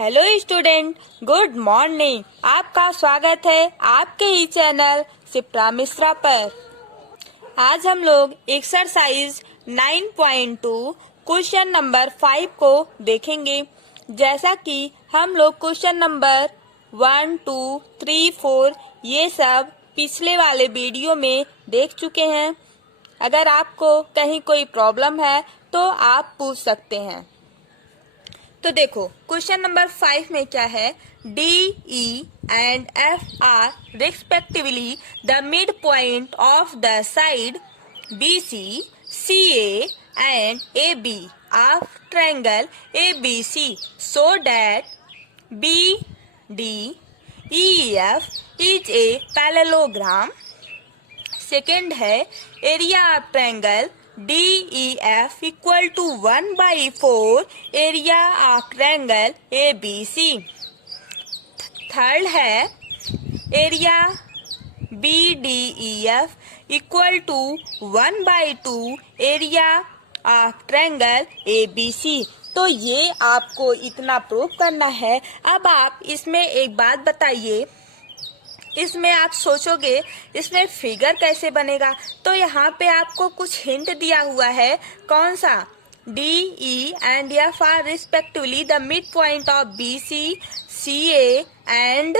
Hello student, good morning. आपका स्वागत है आपके ही चैनल शिप्रा मिश्रा पर। आज हम लोग एक्सरसाइज 9.2 क्वेश्चन नंबर 5 को देखेंगे। जैसा कि हम लोग क्वेश्चन नंबर 1, 2, 3, 4 ये सब पिछले वाले वीडियो में देख चुके हैं। अगर आपको कहीं कोई प्रॉब्लम है तो आप पूछ सकते हैं। तो देखो क्वेश्चन नंबर 5 में क्या है, D E and F are respectively the mid point of the side B C C and A B of triangle A B C so that B D E F is a parallelogram. Second है area of triangle DEF equal to 1/4 area of triangle ABC। Third है area BDEF equal to 1/2 area of triangle ABC। तो ये आपको इतना proof करना है। अब आप इसमें एक बात बताइए, इसमें आप सोचोगे इसमें फिगर कैसे बनेगा, तो यहाँ पे आपको कुछ हिंट दिया हुआ है। कौन सा? D E and F are respectively the mid point of B C C and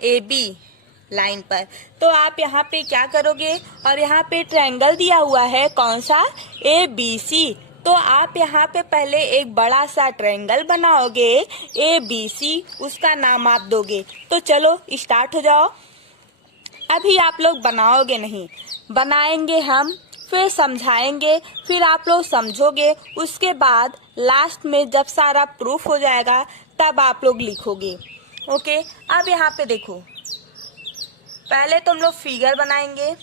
A B line पर। तो आप यहाँ पे क्या करोगे, और यहाँ पे ट्रायंगल दिया हुआ है कौन सा? A B C. तो आप यहाँ पे पहले एक बड़ा सा ट्रायंगल बनाओगे ए बी सी, उसका नाम आप दोगे। तो चलो स्टार्ट हो जाओ। अभी आप लोग बनाओगे नहीं, बनाएंगे हम, फिर समझाएंगे, फिर आप लोग समझोगे। उसके बाद लास्ट में जब सारा प्रूफ हो जाएगा तब आप लोग लिखोगे। ओके, अब यहाँ पे देखो, पहले तुम लोग फिगर बनाएंगे।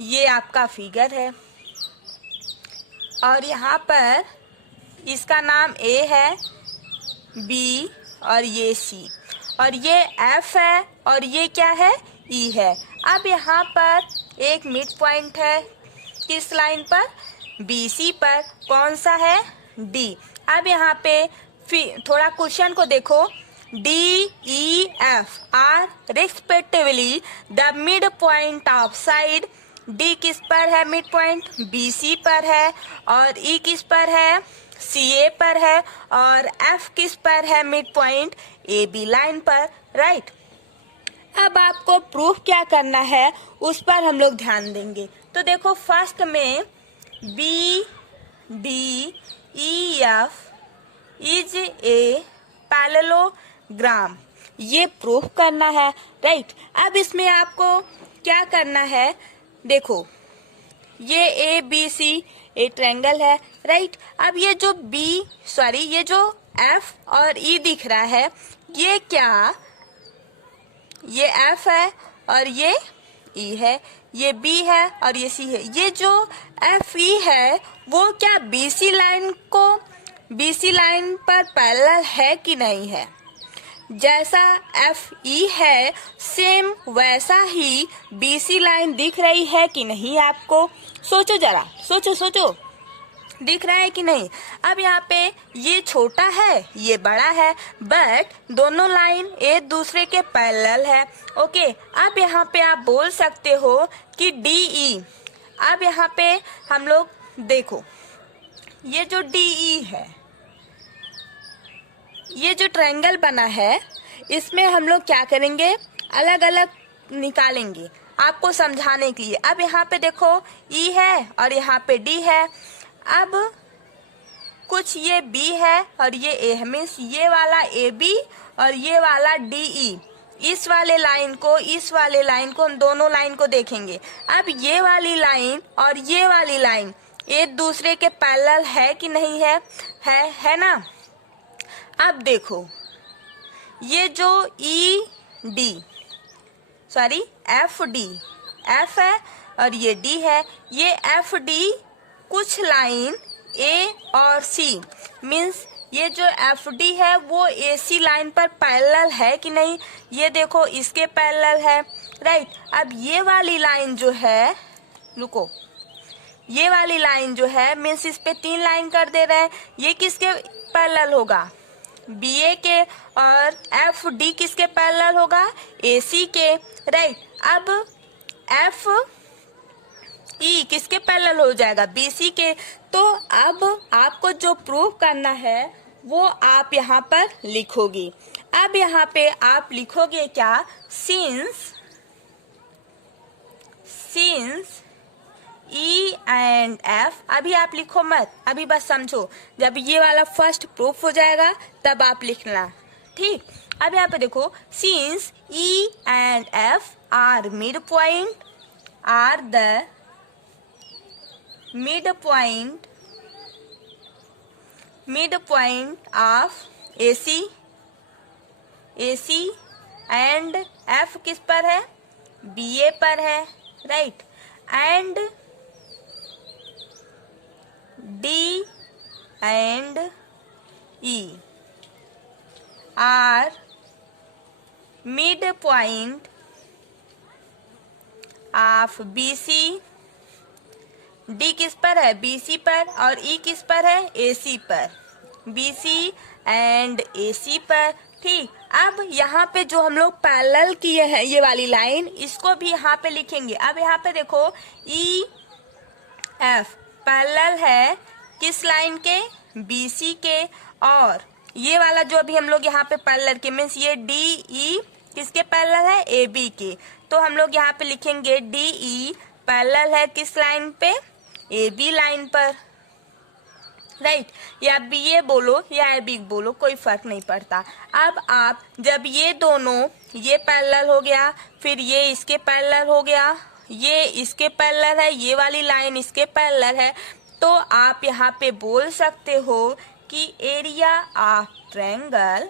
ये आपका फिगर है और यहाँ पर इसका नाम ए है, बी और ये सी, और ये एफ है और ये क्या है? ई है। अब यहाँ पर एक मिड पॉइंट है, किस लाइन पर? BC पर। कौन सा है? D। अब यहाँ पे थोड़ा क्वेश्चन को देखो, DEF are respectively the mid point of side. D किस पर है मिड पॉइंट? BC पर है। और E किस पर है? CA पर है। और F किस पर है मिड पॉइंट? AB लाइन पर। राइट। अब आपको प्रूफ क्या करना है उस पर हम लोग ध्यान देंगे। तो देखो फर्स्ट में BDEF इज ए पैरेललोग्राम, ये प्रूफ करना है। राइट। अब इसमें आपको क्या करना है, देखो ये ABC ए ट्रायंगल है। राइट। अब ये जो ये जो F और E दिख रहा है, ये क्या? ये F है और ये E है, ये B है और ये C है। ये जो FE है वो क्या BC लाइन पर पैरेलल है कि नहीं है? जैसा FE है सेम वैसा ही BC लाइन दिख रही है कि नहीं आपको? सोचो जरा, सोचो दिख रहा है कि नहीं? अब यहाँ पे ये छोटा है, ये बड़ा है, बट दोनों लाइन एक दूसरे के पैरेलल है। ओके, अब यहाँ पे आप बोल सकते हो कि DE। अब यहाँ पे हम लोग देखो, ये जो DE है, ये जो ट्रायंगल बना है, इसमें हम लोग क्या करेंगे, अलग अलग निकालेंगे आपको समझाने के लिए। अब यहाँ पे देखो E है और यहाँ पे D है। अब कुछ ये B है और ये A है, मीन्स ये वाला AB और ये वाला DE। इस वाले लाइन को हम दोनों लाइन को देखेंगे। अब ये वाली लाइन और ये वाली लाइन एक दूसरे के पैरेलल है कि नहीं है? है ना। अब देखो ये जो FD, F है और ये D है, ये FD कुछ लाइन A और C, मीन्स ये जो FD है वो AC लाइन पर पैरेलल है कि नहीं? ये देखो इसके पैरेलल है। राइट। अब ये वाली लाइन जो है, रुको, ये वाली लाइन जो है मीन्स इस पे 3 लाइन कर दे रहे हैं, ये किसके पैरेलल होगा? BA के, और FD किसके पैरेलल होगा, AC के, राइट। अब FE किसके पैरेलल हो जाएगा, BC के। तो अब आपको जो प्रूव करना है वो आप यहाँ पर लिखोगे। अब यहाँ पे आप लिखोगे क्या, सिंस E एंड F। अभी आप लिखो मत, अभी बस समझो, जब ये वाला फर्स्ट प्रूफ हो जाएगा तब आप लिखना, ठीक। अब यहाँ पे देखो, since E and F are mid point, are the mid point of AC and F किस पर है, BA पर है, right. And D and E are mid point of BC। D किस पर है, BC पर, और E किस पर है, AC पर, BC एंड AC पर, ठीक। अब यहाँ पे जो हम लोग पैरेलल किए हैं ये वाली लाइन, इसको भी यहाँ पे लिखेंगे। अब यहाँ पे देखो, EF पैरेलल है किस लाइन के, BC के, और ये वाला जो अभी हम लोग यहाँ पे पैरेलल के, मीन्स ये DE किसके पैरेलल है, AB के। तो हम लोग यहाँ पे लिखेंगे DE पैरेलल है किस लाइन पे, AB लाइन पर, राइट। या BA बोलो या AB बोलो, कोई फर्क नहीं पड़ता। अब आप जब ये दोनों, ये पैरेलल हो गया, फिर ये इसके पैरेलल हो गया, ये इसके पैरेलल है, ये वाली लाइन इसके पैरेलल है, तो आप यहाँ पे बोल सकते हो कि एरिया ऑफ ट्रायंगल।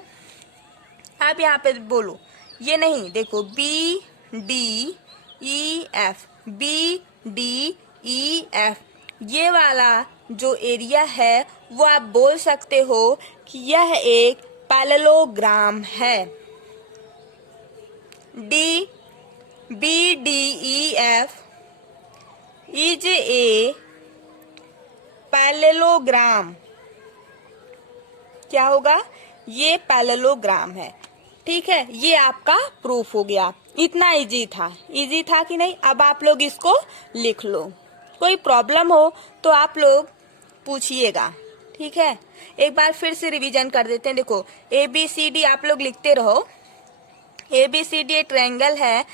अब यहाँ पे बोलो, ये नहीं, देखो BDEF, BDEF ये वाला जो एरिया है वो आप बोल सकते हो कि यह एक पैरेललोग्राम है। BDEF is a parallelogram. क्या होगा, ये पैरेललोग्राम है, ठीक है। ये आपका प्रूफ हो गया। इतना इजी था कि नहीं। अब आप लोग इसको लिख लो, कोई प्रॉब्लम हो तो आप लोग पूछिएगा, ठीक है। एक बार फिर से रिवीजन कर देते हैं। देखो, ABCD आप लोग लिखते रहो। ABCD एक ट्रायंगल है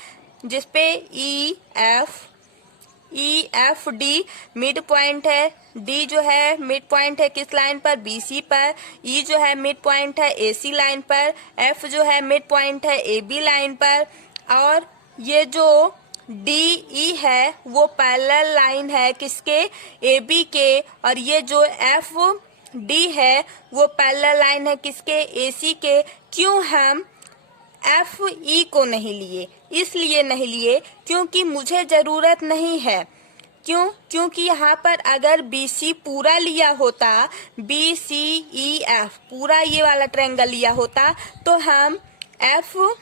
जिसपे EFD मिड पॉइंट है, D जो है मिड पॉइंट है किस लाइन पर, BC पर, E जो है मिड पॉइंट है AC लाइन पर, F जो है मिड पॉइंट है AB लाइन पर, और ये जो DE है वो पैरेलल लाइन है किसके, AB के, और ये जो FD है वो पैरेलल लाइन है किसके, AC के। क्यों हम FE को नहीं लिए, इसलिए नहीं लिए क्योंकि मुझे जरूरत नहीं है। क्योंकि यहाँ पर अगर BC पूरा लिया होता, BCEF पूरा ये वाला ट्रायंगल लिया होता, तो हम FE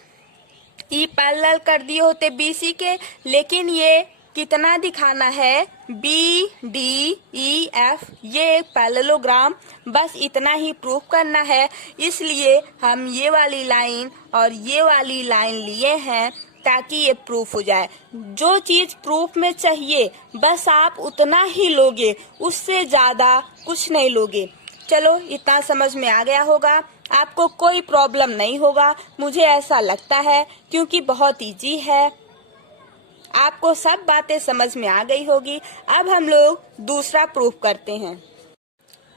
पैरेलल कर दिए होते BC के। लेकिन ये कितना दिखाना है, BDEF ये एक पैरेललोग्राम, बस इतना ही प्रूफ करना है। इसलिए हम ये वाली लाइन और ये वाली लाइन लिए हैं ताकि ये प्रूफ हो जाए। जो चीज प्रूफ में चाहिए बस आप उतना ही लोगे, उससे ज्यादा कुछ नहीं लोगे। चलो, इतना समझ में आ गया होगा, आपको कोई प्रॉब्लम नहीं होगा, मुझे ऐसा लगता है, क्योंकि बहुत इजी है। आपको सब बातें समझ में आ गई होगी। अब हम लोग दूसरा प्रूफ करते हैं।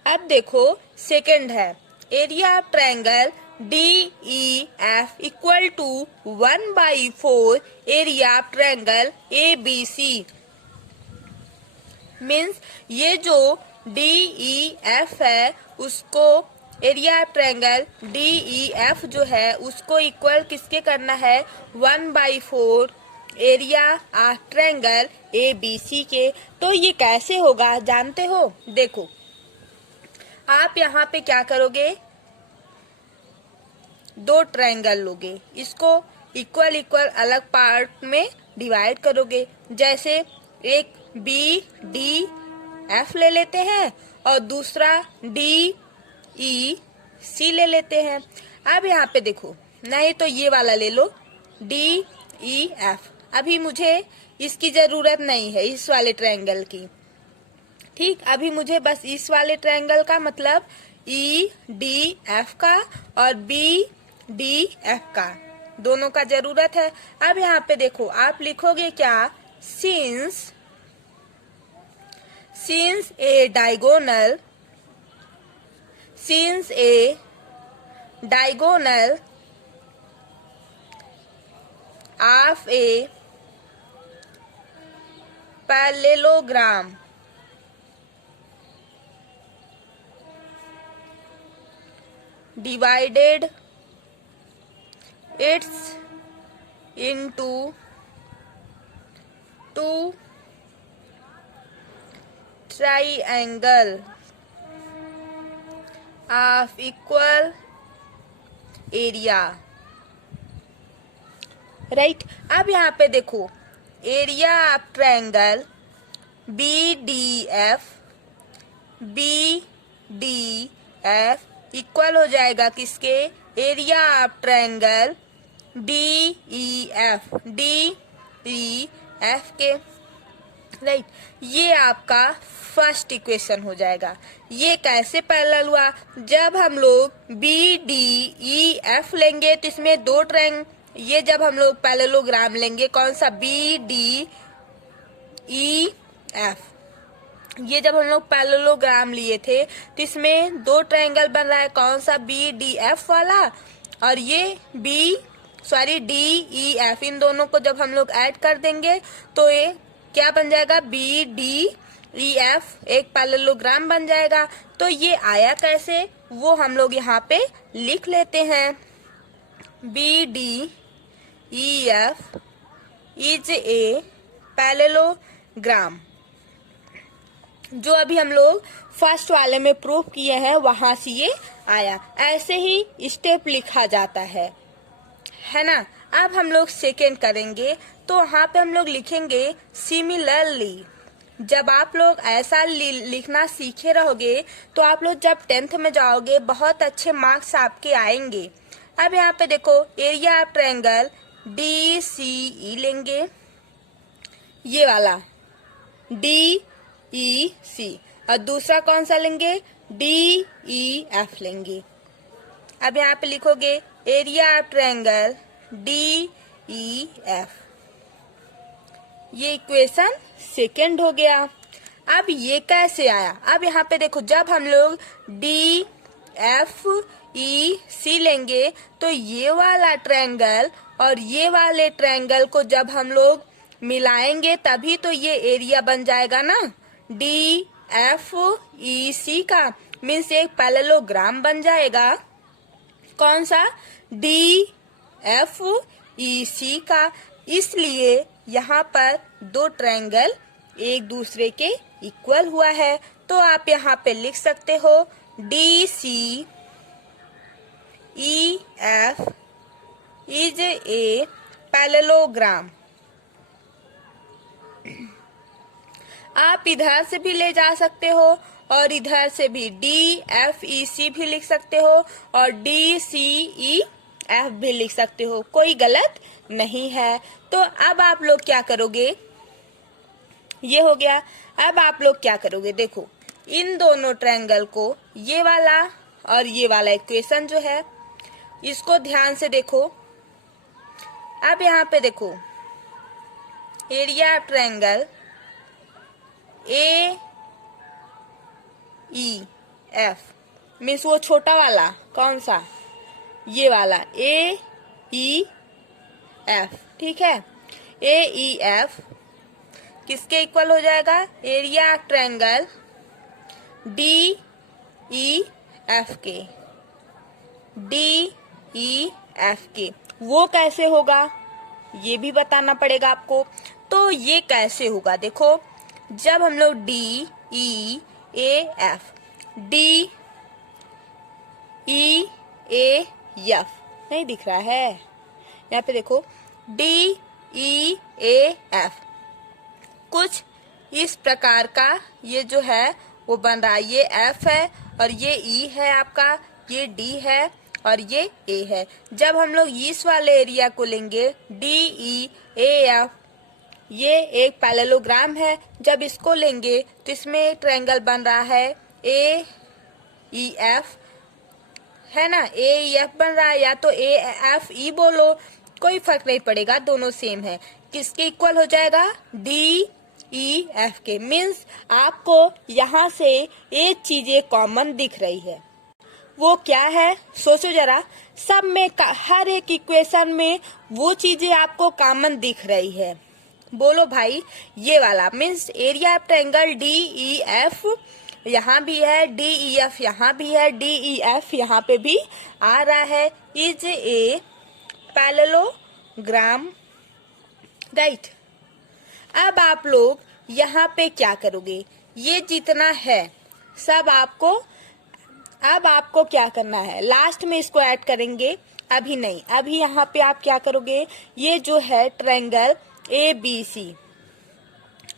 अब देखो, सेकंड है, area of triangle DEF equal to 1/4 area of triangle ABC। Means ये जो DEF है उसको, एरिया ऑफ ट्रायंगल DEF जो है उसको इक्वल किसके करना है, 1/4 एरिया ऑफ ट्रायंगल ABC के। तो ये कैसे होगा जानते हो? देखो, आप यहाँ पे क्या करोगे, दो ट्रायंगल लोगे, इसको इक्वल इक्वल अलग पार्ट में डिवाइड करोगे। जैसे एक BDF ले लेते हैं और दूसरा DEC सी ले लेते हैं। अब यहाँ पे देखो, नहीं तो ये वाला ले लो DEF। अभी मुझे इसकी जरूरत नहीं है, इस वाले ट्रायंगल की। ठीक, अभी मुझे बस इस वाले ट्रायंगल का मतलब EDF का और BDF का, दोनों का जरूरत है। अब यहाँ पे देखो, आप लिखोगे क्या, since a diagonal of a parallelogram divided its into two triangle of equal area। Right, अब यहाँ पे देखो, area of triangle BDF equal हो जाएगा किसके, एरिया ऑफ ट्रायंगल DEF के। राइट, ये आपका फर्स्ट इक्वेशन हो जाएगा। ये कैसे पैरेलल हुआ, जब हम लोग BDEF लेंगे तो इसमें दो ट्रायंगल, ये जब हम लोग पैरेललोग्राम लेंगे, कौन सा, BDEF, ये जब हम लोग पैरेललोग्राम लिए थे तो इसमें दो ट्रायंगल बन रहा है, कौन सा, BDF वाला और ये DEF। इन दोनों को जब हम लोग ऐड कर देंगे तो ये क्या बन जाएगा, BDEF, एक पैरेललोग्राम बन जाएगा। तो ये आया कैसे, वो हम लोग यहाँ पे लिख लेते हैं। BDEF इज ए पैरेललोग्राम, जो अभी हम लोग फर्स्ट वाले में प्रूव किए हैं, वहां से ये आया। ऐसे ही स्टेप लिखा जाता है ना। अब हम लोग सेकेंड करेंगे, तो वहाँ पे हम लोग लिखेंगे सिमिलरली। जब आप लोग ऐसा लिखना सीखे रहोगे तो आप लोग जब 10th में जाओगे बहुत अच्छे मार्क्स आपके आएंगे। अब यहाँ पे देखो, एरिया ऑफ ट्रायंगल DCE लेंगे, ये वाला DEC, और दूसरा कौन सा लेंगे, DEF लेंगे। अब यहाँ पे लिखोगे एरिया ऑफ ट्रायंगल DEF, ये इक्वेशन सेकेंड हो गया। अब ये कैसे आया, अब यहाँ पे देखो, जब हम लोग DFEC लेंगे तो ये वाला ट्रायंगल और ये वाले ट्रायंगल को जब हम लोग मिलाएंगे तभी तो ये एरिया बन जाएगा ना, DFEC का, मीन्स एक पैरेललोग्राम बन जाएगा। कौन सा, DFEC का। इसलिए यहाँ पर दो ट्रायंगल एक दूसरे के इक्वल हुआ है। तो आप यहाँ पे लिख सकते हो DCEF इज ए पैरेललोग्राम। आप इधर से भी ले जा सकते हो और इधर से भी DFEC भी लिख सकते हो और DCEF भी लिख सकते हो, कोई गलत नहीं है। तो अब आप लोग क्या करोगे, ये हो गया। अब आप लोग क्या करोगे, देखो इन दोनों ट्रायंगल को, ये वाला और ये वाला इक्वेशन जो है, इसको ध्यान से देखो। अब यहाँ पे देखो, area of triangle AEF means वो छोटा वाला, कौन सा, ये वाला AEF, ठीक है। AEF किसके इक्वल हो जाएगा, एरिया ऑफ ट्रायंगल DEF के, DEF के। वो कैसे होगा ये भी बताना पड़ेगा आपको। तो ये कैसे होगा, देखो जब हम लोग DEAF नहीं दिख रहा है, यहाँ पे देखो DEAF कुछ इस प्रकार का ये जो है वो बन रहा है। ये F है और ये E है आपका, ये D है और ये A है। जब हम लोग इस वाले एरिया को लेंगे DEAF, ये एक पैरेललोग्राम है। जब इसको लेंगे तो इसमें एक ट्रायंगल बन रहा है AEF, है ना, AEF बन रहा है, या तो AFE बोलो, कोई फर्क नहीं पड़ेगा, दोनों सेम है। किसके इक्वल हो जाएगा? DEF के। मीन्स आपको यहाँ से एक चीजें कॉमन दिख रही है, वो क्या है? सोचो जरा, सब में हर एक इक्वेशन में वो चीजें आपको कॉमन दिख रही है। बोलो भाई, ये वाला means area of triangle DEF यहाँ भी है, DEF यहाँ भी है, DEF यहाँ पे भी आ रहा है। Is a parallelogram, right. अब आप लोग यहाँ पे क्या करोगे? ये जितना है सब आपको, अब आपको क्या करना है? लास्ट में इसको ऐड करेंगे, अभी नहीं। अभी यहाँ पे आप क्या करोगे? ये जो है ट्रायंगल ABC,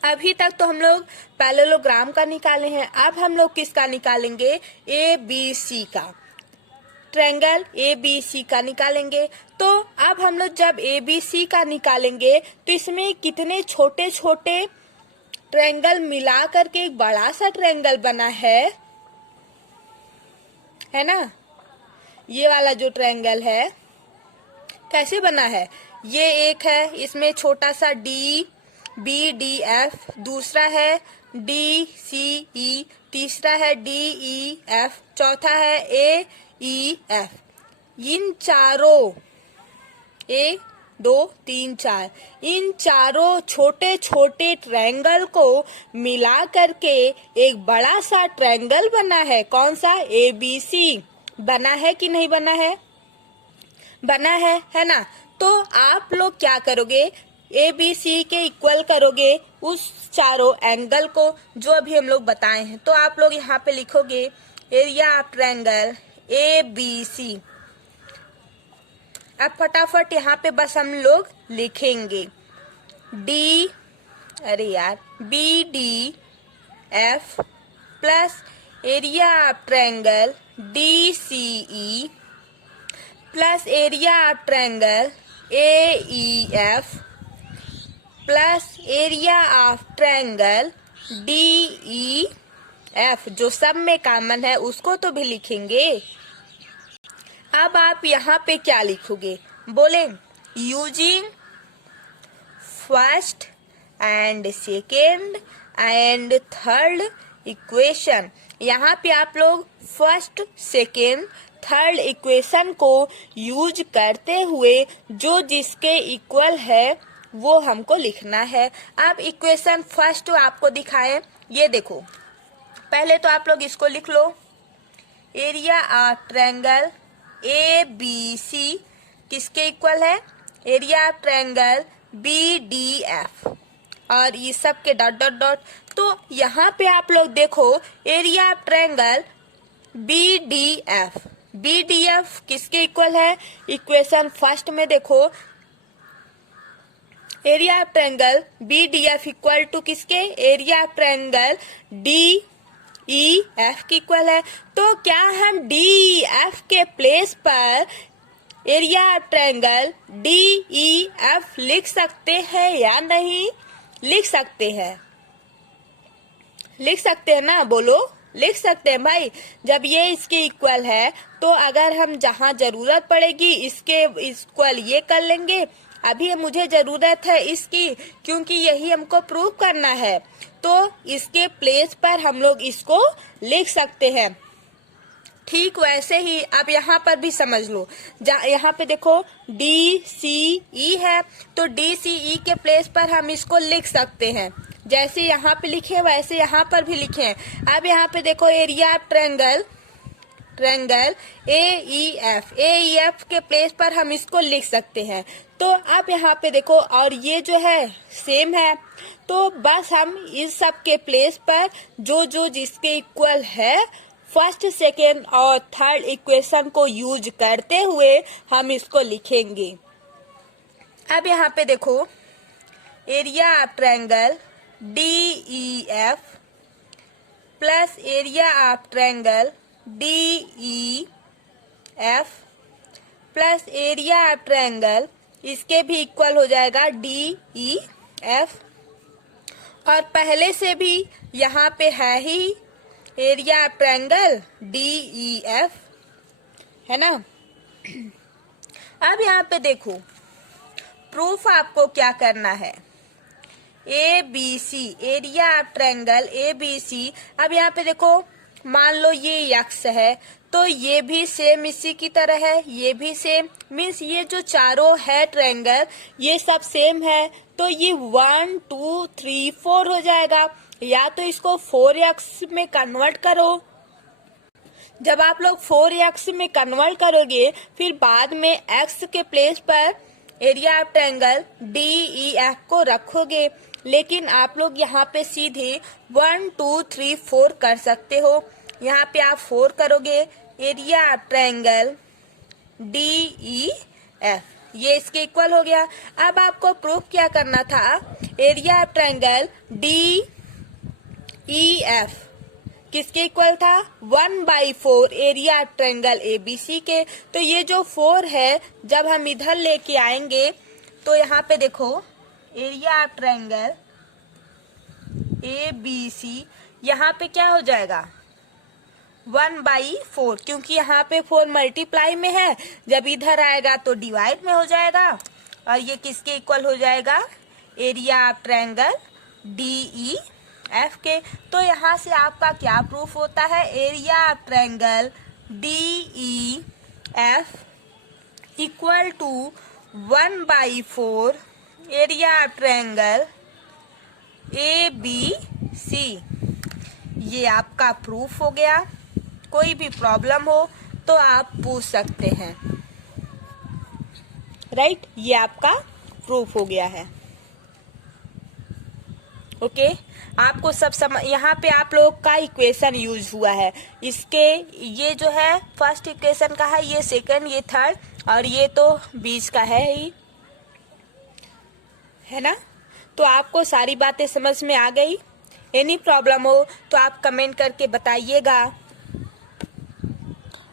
अभी तक तो हम लोग पैरेललोग्राम का निकाले हैं, अब हम लोग किसका निकालेंगे? ABC का, ट्रायंगल ABC का निकालेंगे। तो अब हम लोग जब ABC का निकालेंगे तो इसमें कितने छोटे छोटे ट्रायंगल मिला करके एक बड़ा सा ट्रायंगल बना है ना। ये वाला जो ट्रायंगल है कैसे बना है? ये एक है, इसमें छोटा सा DBDF, दूसरा है DCE, तीसरा है DEF, चौथा है AEF। इन चारों, 1 2 3 4, इन चारों छोटे छोटे ट्रायंगल को मिला करके एक बड़ा सा ट्रायंगल बना है। कौन सा? ABC। बना है कि नहीं बना है? बना है ना। तो आप लोग क्या करोगे? ABC के इक्वल करोगे उस चारों एंगल को जो अभी हम लोग बताए हैं। तो आप लोग यहाँ पे लिखोगे एरिया ऑफ ट्रायंगल ABC। अब फटाफट यहाँ पे बस हम लोग लिखेंगे BDF plus area of triangle DCE plus area of triangle AEF plus area of triangle DEF, जो सब में कॉमन है उसको तो भी लिखेंगे। अब आप यहाँ पे क्या लिखोगे? बोले using first and second and third equation. यहाँ पे आप लोग फर्स्ट, सेकेंड, थर्ड इक्वेशन को यूज करते हुए जो जिसके इक्वल है वो हमको लिखना है। अब इक्वेशन फर्स्ट आपको दिखाए, ये देखो। पहले तो आप लोग इसको लिख लो, एरिया ऑफ ट्रायंगल ABC किसके इक्वल है? एरिया ऑफ ट्रायंगल BDF, और ये सब के डॉट डॉट डॉट। तो यहाँ पे आप लोग देखो एरिया ऑफ ट्रायंगल BDF किसके इक्वल है? इक्वेशन फर्स्ट में देखो area of triangle BDF equal to किसके? एरिया ऑफ ट्रायंगल DEF की इक्वल है। तो क्या हम DEF के प्लेस पर एरिया ऑफ ट्रायंगल DEF लिख सकते हैं या नहीं? लिख सकते हैं, लिख सकते हैं ना? बोलो, लिख सकते हैं भाई। जब ये इसके इक्वल है तो अगर हम जहाँ जरूरत पड़ेगी इसके इक्वल ये कर लेंगे। अभी मुझे जरूरत है इसकी, क्योंकि यही हमको प्रूव करना है, तो इसके प्लेस पर हम लोग इसको लिख सकते हैं। ठीक वैसे ही अब यहाँ पर भी समझ लो, यहाँ पे देखो DCE है, तो DCE के प्लेस पर हम इसको लिख सकते हैं। जैसे यहाँ पे लिखे वैसे यहाँ पर भी लिखे। अब यहाँ पे देखो एरिया ऑफ ट्रायंगल AEF के प्लेस पर हम इसको लिख सकते हैं। तो अब यहाँ पे देखो, और ये जो है सेम है, तो बस हम इस सब के प्लेस पर जो जो जिसके इक्वल है फर्स्ट, सेकेंड और थर्ड इक्वेशन को यूज करते हुए हम इसको लिखेंगे। अब यहाँ पे देखो area of triangle DEF plus area of triangle DE F plus area of triangle इसके भी इक्वल हो जाएगा डी ई एफ। और पहले से भी यहाँ पे है ही area of triangle D E F, है ना। अब यहाँ पे देखो प्रूफ आपको क्या करना है, A B C area of triangle A B C. अब यहाँ पे देखो मान लो ये यक्स है तो ये भी सेम इसी की तरह है, ये भी सेम, मीन्स ये जो चारों है ट्रायंगल ये सब सेम है, तो ये 1 2 3 4 हो जाएगा। या तो इसको 4x में कन्वर्ट करो, जब आप लोग 4x में कन्वर्ट करोगे फिर बाद में x के प्लेस पर area of triangle D E F को रखोगे। लेकिन आप लोग यहाँ पे सीधे 1 2 3 4 कर सकते हो। यहाँ पे आप 4 करोगे, area of triangle D E F, ये इसके इक्वल हो गया। अब आपको प्रूफ क्या करना था, area of triangle D E F किसके इक्वल था, 1/4 एरिया ऑफ ट्रायंगल एबीसी के। तो ये जो 4 है जब हम इधर लेके आएंगे तो यहाँ पे देखो एरिया ऑफ ट्रायंगल एबीसी यहाँ पे क्या हो जाएगा 1/4, क्योंकि यहाँ पे 4 मल्टीप्लाई में है, जब इधर आएगा तो डिवाइड में हो जाएगा। और ये किसके इक्वल हो जाएगा, area of triangle D E F के। तो यहाँ से आपका क्या प्रूफ होता है, area of triangle D E F equal to 1/4 area of triangle A B C. ये आपका प्रूफ हो गया। कोई भी प्रॉब्लम हो तो आप पूछ सकते हैं, राइट। ये आपका प्रूफ हो गया है। ओके आपको सब यहाँ पे आप लोग का इक्वेशन यूज हुआ है। इसके ये जो है फर्स्ट इक्वेशन का है, ये सेकंड, ये थर्ड, और ये तो बीच का है ही, है ना। तो आपको सारी बातें समझ में आ गई। एनी प्रॉब्लम हो तो आप कमेंट करके बताइएगा।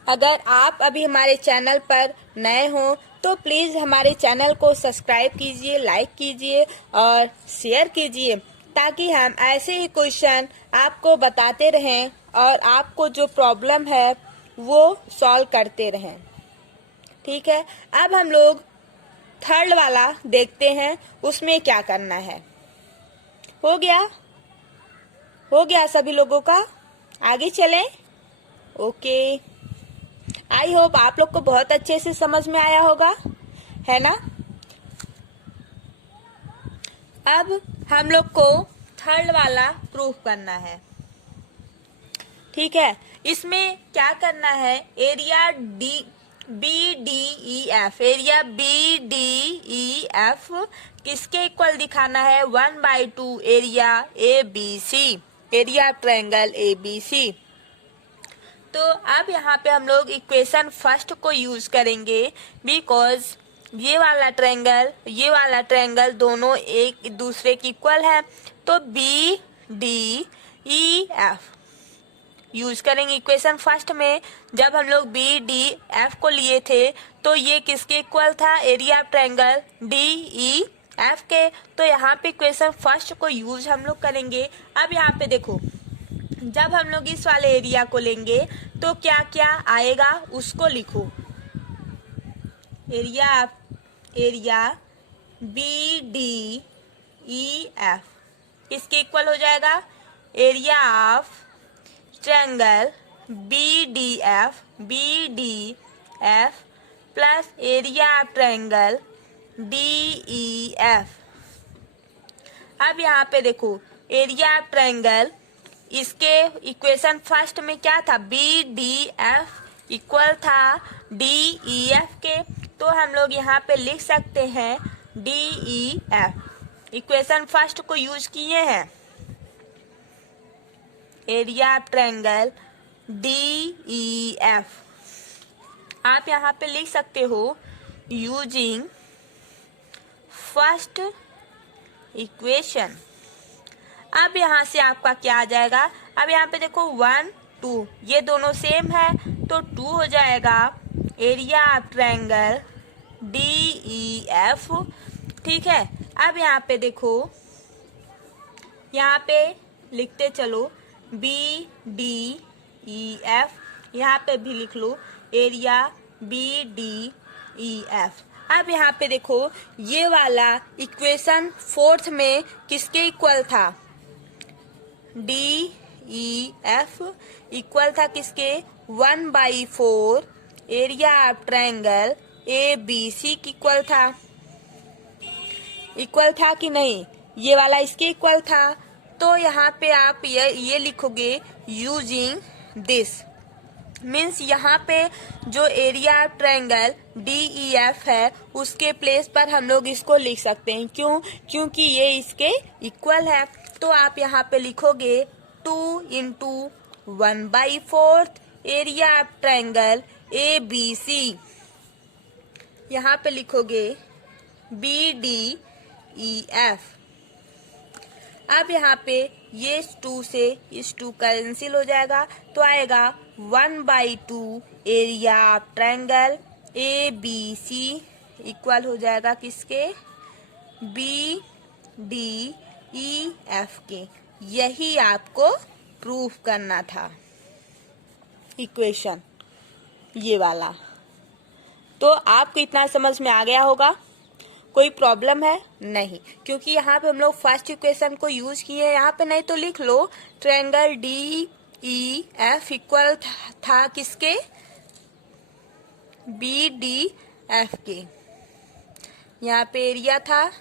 अगर आप अभी हमारे चैनल पर नए हो तो प्लीज हमारे चैनल को सब्सक्राइब कीजिए, लाइक कीजिए और शेयर कीजिए, ताकि हम ऐसे ही क्वेश्चन आपको बताते रहें और आपको जो प्रॉब्लम है वो सॉल्व करते रहें। ठीक है, अब हम लोग थर्ड वाला देखते हैं, उसमें क्या करना है। हो गया सभी लोगों का, आगे चलें। ओके, आई होप आप लोग को बहुत अच्छे से समझ में आया होगा, है ना। अब हम लोग को थर्ड वाला प्रूफ करना है। ठीक है, इसमें क्या करना है, area B D E F, area B D E F किसके इक्वल दिखाना है, 1/2 area A B C, area triangle A B C. तो अब यहाँ पे हम लोग इक्वेशन फर्स्ट को यूज करेंगे, बिकॉज ये वाला ट्रायंगल दोनों एक दूसरे के इक्वल है। तो B D E F use करेंगे इक्वेशन फर्स्ट में। जब हम लोग बी डी एफ को लिए थे तो ये किसके इक्वल था, area of triangle D E F के। तो यहाँ पे इक्वेशन फर्स्ट को यूज हम लोग करेंगे। अब यहाँ पे देखो, जब हम लोग इस वाले एरिया को लेंगे तो क्या क्या आएगा उसको लिखो। Area B D E F किसके इक्वल हो जाएगा, area of triangle B D F plus area of triangle D E F. अब यहाँ पे देखो एरिया ऑफ ट्रायंगल, इसके इक्वेशन फर्स्ट में क्या था, बी डी एफ इक्वल था डी ई एफ के। तो हम लोग यहाँ पे लिख सकते हैं D E F, equation first को यूज किए हैं, area of triangle D E F. आप यहाँ पे लिख सकते हो यूजिंग फर्स्ट इक्वेशन। अब यहाँ से आपका क्या आ जाएगा, अब यहाँ पे देखो 1 2 ये दोनों सेम है तो 2 हो जाएगा एरिया ऑफ ट्रायंगल DEF। ठीक है, अब यहाँ पे देखो, यहाँ पे लिखते चलो BDEF, यहाँ पे भी लिख लो एरिया BDEF। अब यहाँ पे देखो, ये वाला इक्वेशन फोर्थ में किसके इक्वल था? DEF इक्वल था किसके? 1/4 एरिया ऑफ ट्रायंगल ABC की इक्वल था। इक्वल था कि नहीं? ये वाला इसके इक्वल था। तो यहाँ पे आप ये लिखोगे यूजिंग दिस, मीन्स यहाँ पे जो एरिया ऑफ ट्रायंगल DEF है उसके प्लेस पर हम लोग इसको लिख सकते हैं। क्यों? क्योंकि ये इसके इक्वल है। तो आप यहाँ पे लिखोगे 2 × 1/4 एरिया ऑफ ट्रायंगल ABC। यहाँ पे लिखोगे BDEF। अब यहाँ पे ये 2 से इस 2 कैंसिल हो जाएगा, तो आएगा 1/2 area of triangle ABC equal हो जाएगा किसके? BDEF के। यही आपको प्रूफ करना था इक्वेशन, ये वाला। तो आपको इतना समझ में आ गया होगा। कोई प्रॉब्लम है? नहीं, क्योंकि यहाँ पे हम लोग फर्स्ट इक्वेशन को यूज किए हैं। यहाँ पे नहीं तो लिख लो ट्रायंगल DEF इक्वल था किसके? BDF के। यहाँ पे एरिया था,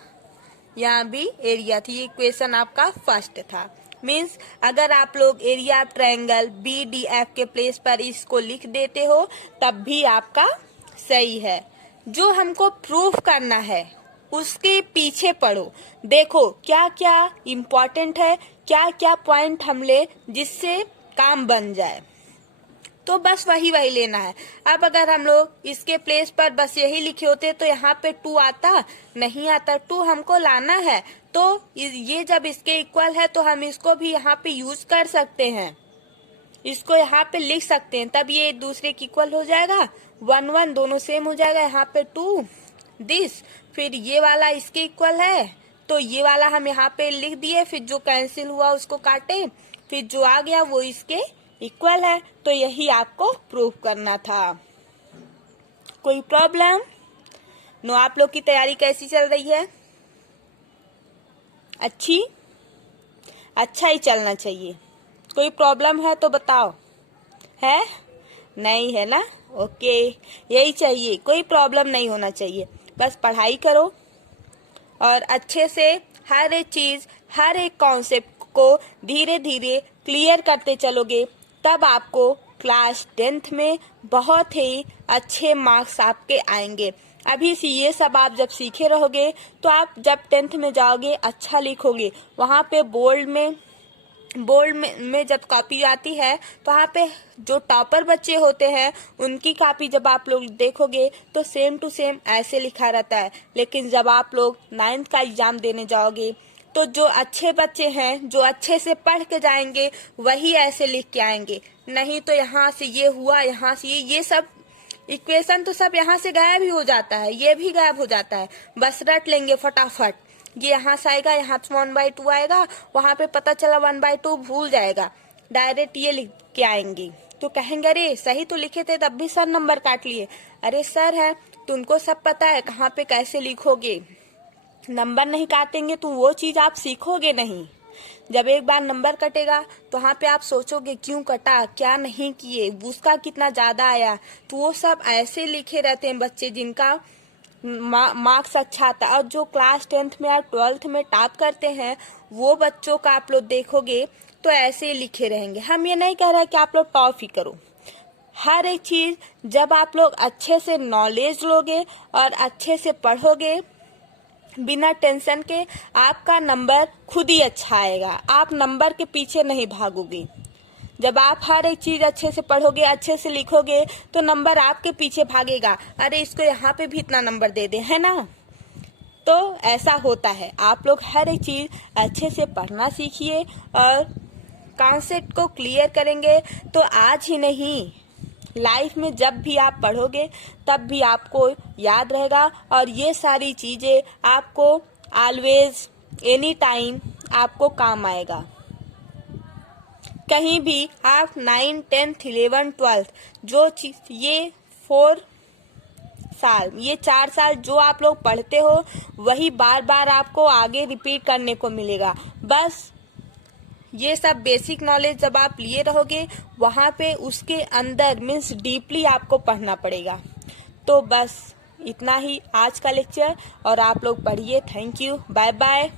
यहाँ भी एरिया थी। ये इक्वेशन आपका फर्स्ट था। मीन्स अगर आप लोग एरिया ऑफ ट्रायंगल BDF के प्लेस पर इसको लिख देते हो तब भी आपका सही है। जो हमको प्रूफ करना है उसके पीछे पढ़ो, देखो क्या क्या इम्पोर्टेंट है, क्या क्या पॉइंट हम ले जिससे काम बन जाए, तो बस वही लेना है। अब अगर हम लोग इसके प्लेस पर बस यही लिखे होते तो यहाँ पे 2 आता, नहीं आता। 2 हमको लाना है, तो ये जब इसके इक्वल है तो हम इसको भी यहाँ पे यूज कर सकते हैं, इसको यहाँ पे लिख सकते हैं। तब ये दूसरे की इक्वल हो जाएगा, 1 1 दोनों सेम हो जाएगा। यहाँ पे 2 दिस, फिर ये वाला इसके इक्वल है तो ये वाला हम यहाँ पे लिख दिए, फिर जो कैंसिल हुआ उसको काटे, फिर जो आ गया वो इसके इक्वल है। तो यही आपको प्रूफ करना था। कोई प्रॉब्लम? नो। आप लोग की तैयारी कैसी चल रही है? अच्छी? अच्छा ही चलना चाहिए। कोई प्रॉब्लम है तो बताओ। है? नहीं है ना? ओके, यही चाहिए, कोई प्रॉब्लम नहीं होना चाहिए। बस पढ़ाई करो और अच्छे से हर एक चीज, हर एक कॉन्सेप्ट को धीरे धीरे क्लियर करते चलोगे, तब आपको क्लास 10th में बहुत ही अच्छे मार्क्स आपके आएंगे। अभी से ये सब आप जब सीखे रहोगे तो आप जब 10th में जाओगे अच्छा लिखोगे। वहाँ पे बोर्ड में जब कॉपी आती है तो वहाँ पे जो टॉपर बच्चे होते हैं उनकी कॉपी जब आप लोग देखोगे तो सेम टू सेम ऐसे लिखा रहता है। लेकिन जब आप लोग 9th का एग्जाम देने जाओगे तो जो अच्छे बच्चे हैं, जो अच्छे से पढ़ के जाएंगे, वही ऐसे लिख के आएंगे। नहीं तो यहाँ से ये हुआ, यहाँ से ये सब इक्वेशन तो सब यहाँ से गायब ही हो जाता है, ये भी गायब हो जाता है। बस रट लेंगे फटाफट, ये यहाँ से आएगा, यहाँ से 1/2 आएगा, वहां पे पता चला 1/2 भूल जाएगा, डायरेक्ट ये लिख के आएंगे। तो कहेंगे अरे सही तो लिखे थे तब भी सर नंबर काट लिए। अरे सर है, तुमको सब पता है कहाँ पे कैसे लिखोगे। नंबर नहीं काटेंगे तो वो चीज आप सीखोगे नहीं। जब एक बार नंबर कटेगा तो वहाँ पे आप सोचोगे क्यों कटा, क्या नहीं किए, उसका कितना ज्यादा आया। तो वो सब ऐसे लिखे रहते हैं बच्चे जिनका मार्क्स अच्छा आता है। और जो क्लास 10th में या 12th में टॉप करते हैं वो बच्चों का आप लोग देखोगे तो ऐसे ही लिखे रहेंगे। हम ये नहीं कह रहे कि आप लोग टॉप ही करो। हर एक चीज जब आप लोग अच्छे से नॉलेज लोगे और अच्छे से पढ़ोगे बिना टेंशन के, आपका नंबर खुद ही अच्छा आएगा। आप नंबर के पीछे नहीं भागोगे। जब आप हर एक चीज अच्छे से पढ़ोगे, अच्छे से लिखोगे तो नंबर आपके पीछे भागेगा। अरे इसको यहाँ पे भी इतना नंबर दे दे, है ना। तो ऐसा होता है। आप लोग हर एक चीज अच्छे से पढ़ना सीखिए और कॉन्सेप्ट को क्लियर करेंगे तो आज ही नहीं लाइफ में जब भी आप पढ़ोगे तब भी आपको याद रहेगा और ये सारी चीजें आपको ऑलवेज एनी टाइम आपको काम आएगा। कहीं भी आप 9, 10, 11, 12 जो चीज ये 4 साल जो आप लोग पढ़ते हो वही बार बार आपको आगे रिपीट करने को मिलेगा। बस ये सब बेसिक नॉलेज जब आप लिए रहोगे वहां पे उसके अंदर मीन्स डीपली आपको पढ़ना पड़ेगा। तो बस इतना ही आज का लेक्चर और आप लोग पढ़िए। Thank you, bye bye.